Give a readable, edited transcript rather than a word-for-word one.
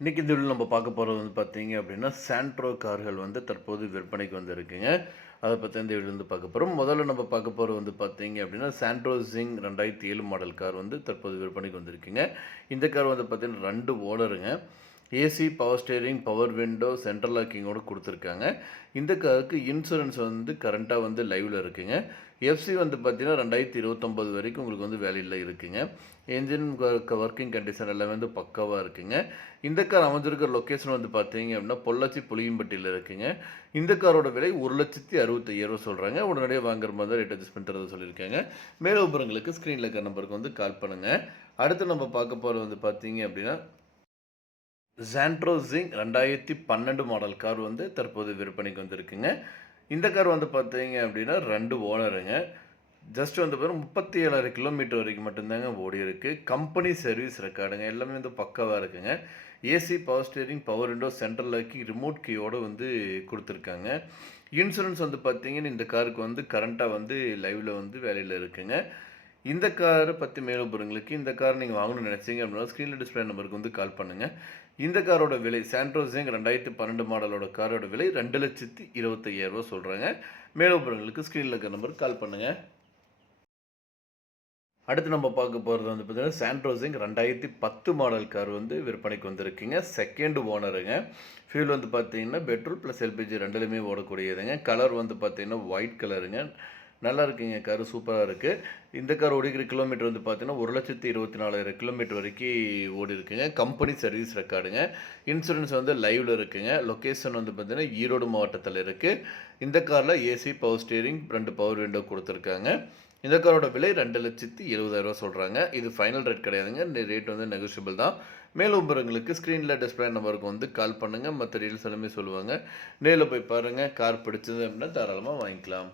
இன்றைக்கி இந்த வீடியோவில் நம்ம பார்க்க போகிறது வந்து பார்த்தீங்க அப்படின்னா சாண்ட்ரோ கார்கள் வந்து தற்போது விற்பனைக்கு வந்துருக்குங்க. அதை பற்றி இந்த வீடியோ வந்து பார்க்க போகிறோம். முதல்ல நம்ம பார்க்க போகிறது வந்து பார்த்தீங்க அப்படின்னா சாண்ட்ரோ ஜிங் 2007 மாடல் கார் வந்து தற்போது விற்பனைக்கு வந்திருக்குங்க. இந்த கார் வந்து பார்த்தீங்கன்னா 2 ஓனருங்க. AC, power steering, power window, central லாக்கிங்கோடு கொடுத்துருக்காங்க. இந்த காருக்கு இன்சூரன்ஸ் வந்து கரண்ட்டாக வந்து லைவில் இருக்குங்க. எஃப்சி வந்து பார்த்தீங்கன்னா 2029 வரைக்கும் உங்களுக்கு வந்து வேலியில் இருக்குங்க. என்ஜின் ஒர்க்கிங் கண்டிஷன் எல்லாமே வந்து பக்காவாக இருக்குங்க. இந்த கார் அமைஞ்சிருக்கிற லொக்கேஷன் வந்து பார்த்தீங்க அப்படின்னா பொள்ளாச்சி புளியம்பட்டியில் இருக்குங்க. இந்த காரோட விலை 1,65,000 சொல்கிறாங்க. உடனடியாக வாங்குற மாதிரி தான் ரேட் அட்ஜஸ்ட் பண்ணுறது சொல்லியிருக்காங்க. மேலும் விவரங்களுக்கு ஸ்க்ரீனில் இருக்கிற நம்பருக்கு வந்து கால் பண்ணுங்கள். அடுத்து நம்ம பார்க்க போகிறது வந்து பார்த்தீங்க அப்படின்னா சாண்ட்ரோ ஜிங் 2012 மாடல் கார் வந்து தற்போது விற்பனைக்கு வந்திருக்குங்க. இந்த கார் வந்து பார்த்தீங்க அப்படின்னா 2 ஓனருங்க. ஜஸ்ட் வந்து பார்த்தீங்கன்னா 37,000 கிலோமீட்டர் வரைக்கும் மட்டும்தாங்க ஓடி இருக்குது. கம்பெனி சர்வீஸ் ரெக்கார்டுங்க. எல்லாமே வந்து பக்காவாக இருக்குங்க. AC, power steering, power window, central locking, remote கீயோடு வந்து கொடுத்துருக்காங்க. இன்சூரன்ஸ் வந்து பார்த்தீங்கன்னா இந்த காருக்கு வந்து கரண்ட்டாக வந்து லைவில் வந்து வேலையில் இருக்குங்க. இந்த காரை பற்றி மேலும் பொருங்களுக்கு இந்த கார் நீங்கள் வாங்கணும்னு நினச்சிங்க அப்படின்னா ஸ்க்ரீனில் டிஸ்பிளே நம்பருக்கு வந்து கால் பண்ணுங்கள். இந்த காரோட விலை சாண்ட்ரோ ஜிங் 2012 மாடலோட காரோட விலை 2,25,000 சொல்கிறாங்க. மேலும் பொருங்களுக்கு ஸ்க்ரீனில் இருக்கிற நம்பருக்கு கால் பண்ணுங்கள். அடுத்து நம்ம பார்க்க போகிறது வந்து பார்த்தீங்கன்னா சாண்ட்ரோ ஜிங் 2010 மாடல் கார் வந்து விற்பனைக்கு வந்திருக்குங்க. செகண்ட் ஓனருங்க. ஃபியூல் வந்து பார்த்தீங்கன்னா பெட்ரோல் ப்ளஸ் எல்பிஜி ரெண்டுலையுமே ஓடக்கூடியதுங்க. கலர் வந்து பார்த்தீங்கன்னா ஒயிட் கலருங்க. நல்லா இருக்குங்க கார், சூப்பராக இருக்குது. இந்த கார் ஓடிக்கிற கிலோமீட்டர் வந்து பார்த்தீங்கன்னா 1,24,000 கிலோமீட்டர் வரைக்கும் ஓடி இருக்குங்க. Company service ரெக்கார்டுங்க. இன்சூரன்ஸ் வந்து லைவில் இருக்குங்க. லொக்கேஷன் வந்து பார்த்தீங்கன்னா ஈரோடு மாவட்டத்தில் இருக்குது. இந்த காரில் AC, power steering, 2 power window கொடுத்துருக்காங்க. இந்த காரோட விலை 2,70,000 சொல்கிறாங்க. இது ஃபைனல் ரேட் கிடையாதுங்க. இந்த ரேட் வந்து நெகோஷியபிள் தான். மேலும் விவரங்களுக்கு ஸ்க்ரீனில் டிஸ்பிளே நம்பருக்கு வந்து கால் பண்ணுங்கள். மற்ற டீல்ஸ் எல்லாமே சொல்லுவாங்க. நேரில் போய் பாருங்கள். கார் பிடிச்சது அப்படின்னா தாராளமாக வாங்கிக்கலாம்.